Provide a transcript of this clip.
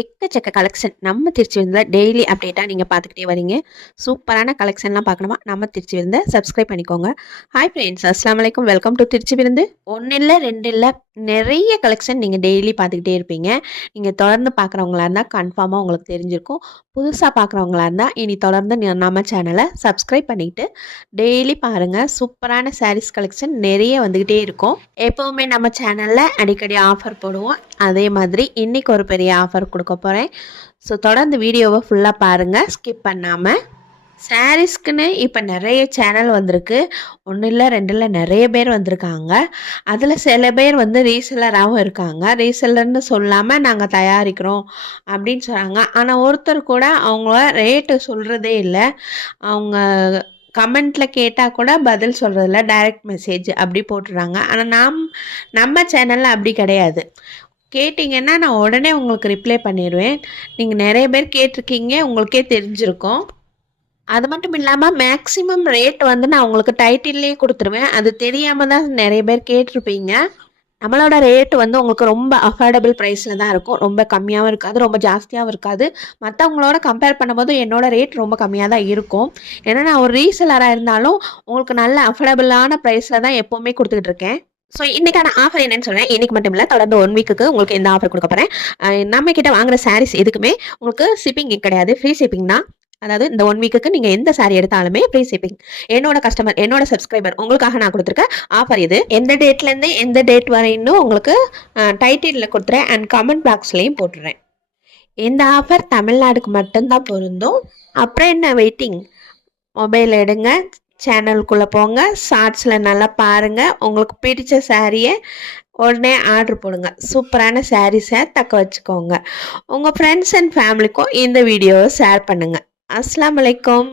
எக்கச்சக்க கலெக்ஷன் நம்ம திருச்சி விருந்த டெய்லி அப்டேட்டாக நீங்கள் பார்த்துக்கிட்டே வரீங்க. சூப்பரான கலெக்ஷன்லாம் பார்க்கணுமா நம்ம திருச்சி விருந்த சப்ஸ்கிரைப் பண்ணிக்கோங்க. ஹாய் ஃப்ரெண்ட்ஸ், அஸ்லாம் வலைக்கும். வெல்கம் டு திருச்சி விருந்து. ஒன்று இல்லை ரெண்டு இல்லை, நிறைய கலெக்ஷன் நீங்கள் டெய்லி பார்த்துக்கிட்டே இருப்பீங்க. நீங்கள் தொடர்ந்து பார்க்குறவங்களா இருந்தால் கன்ஃபார்மாக உங்களுக்கு தெரிஞ்சிருக்கும். புதுசாக பார்க்குறவங்களா இருந்தால் இனி தொடர்ந்து நம்ம சேனலை சப்ஸ்கிரைப் பண்ணிக்கிட்டு டெய்லி பாருங்கள். சூப்பரான சாரீஸ் கலெக்ஷன் நிறைய வந்துக்கிட்டே இருக்கும். எப்போவுமே நம்ம சேனலில் அடிக்கடி ஆஃபர் போடுவோம். அதே மாதிரி இன்றைக்கி ஒரு பெரிய ஆஃபர் கொடுக்க போகிறேன். ஸோ தொடர்ந்து வீடியோவை ஃபுல்லாக பாருங்கள், ஸ்கிப் பண்ணாமல். சாரீஸ்க்குன்னு இப்போ நிறைய சேனல் வந்திருக்கு. ஒன்றும் இல்லை ரெண்டு இல்லை, நிறைய பேர் வந்திருக்காங்க. அதில் சில பேர் வந்து ரீசெல்லராகவும் இருக்காங்க. ரீசெல்லர்னு சொல்லாமல் நாங்கள் தயாரிக்கிறோம் அப்படின்னு சொல்கிறாங்க. ஆனால் ஒருத்தர் கூட அவங்க ரேட்டு சொல்கிறதே இல்லை. அவங்க கமெண்ட்டில் கேட்டால் கூட பதில் சொல்கிறதில்ல, டைரக்ட் மெசேஜ் அப்படி போட்டுடுறாங்க. ஆனால் நம்ம சேனலில் அப்படி கிடையாது. கேட்டிங்கன்னா நான் உடனே உங்களுக்கு ரிப்ளை பண்ணிடுவேன். நீங்கள் நிறைய பேர் கேட்டிருக்கீங்க, உங்களுக்கே தெரிஞ்சிருக்கும். அது மட்டும் இல்லாமல் மேக்ஸிமம் ரேட் வந்து நான் உங்களுக்கு டைட்டில்லையே கொடுத்துருவேன். அது தெரியாமல் தான் நிறைய பேர் கேட்டிருப்பீங்க. நம்மளோட ரேட்டு வந்து உங்களுக்கு ரொம்ப அஃபோர்டபுள் ப்ரைஸில் தான் இருக்கும். ரொம்ப கம்மியாகவும் இருக்காது, ரொம்ப ஜாஸ்தியாகவும் இருக்காது. மற்றவங்களோட கம்பேர் பண்ணும்போது என்னோட ரேட் ரொம்ப கம்மியாக தான் இருக்கும். ஏன்னா நான் ஒரு ரீசெலராக இருந்தாலும் உங்களுக்கு நல்ல அஃபோர்டபுளான ப்ரைஸில் தான் எப்போவுமே கொடுத்துக்கிட்டு இருக்கேன். ஸோ இன்றைக்கான ஆஃபர் என்னன்னு சொல்கிறேன். இன்றைக்கி மட்டும் இல்லை, தொடர்ந்து 1 வீக்குக்கு உங்களுக்கு இந்த ஆஃபர் கொடுக்க போகிறேன். நம்ம கிட்ட வாங்குற சாரீஸ் எதுக்குமே உங்களுக்கு ஷிப்பிங் கிடையாது, ஃப்ரீ ஷிப்பிங் தான். அதாவது இந்த 1 வீக்குக்கு நீங்கள் எந்த சாரீ எடுத்தாலுமே ஃப்ரீ ஷிப்பிங். என்னோட கஸ்டமர், என்னோட சப்ஸ்கிரைபர் உங்களுக்காக நான் கொடுத்துருக்க ஆஃபர் இது. எந்த டேட்லேருந்து எந்த டேட் வரைன்னு உங்களுக்கு டைட்டிலில் கொடுத்துறேன் அண்ட் கமெண்ட் பாக்ஸ்லேயும் போட்டுறேன். இந்த ஆஃபர் தமிழ்நாடுக்கு மட்டும்தான் பொருந்தும். அப்புறம் என்ன வெயிட்டிங்? மொபைல் எடுங்க, சேனலுக்குள்ளே போங்க, ஷார்ட்ஸில் நல்லா பாருங்கள். உங்களுக்கு பிடிச்ச சாரியை உடனே ஆர்டர் போடுங்க. சூப்பரான சாரீஸை தக்க வச்சுக்கோங்க. உங்கள் ஃப்ரெண்ட்ஸ் அண்ட் ஃபேமிலிக்கும் இந்த வீடியோவை ஷேர் பண்ணுங்கள். அஸ்ஸலாமு அலைக்கும்.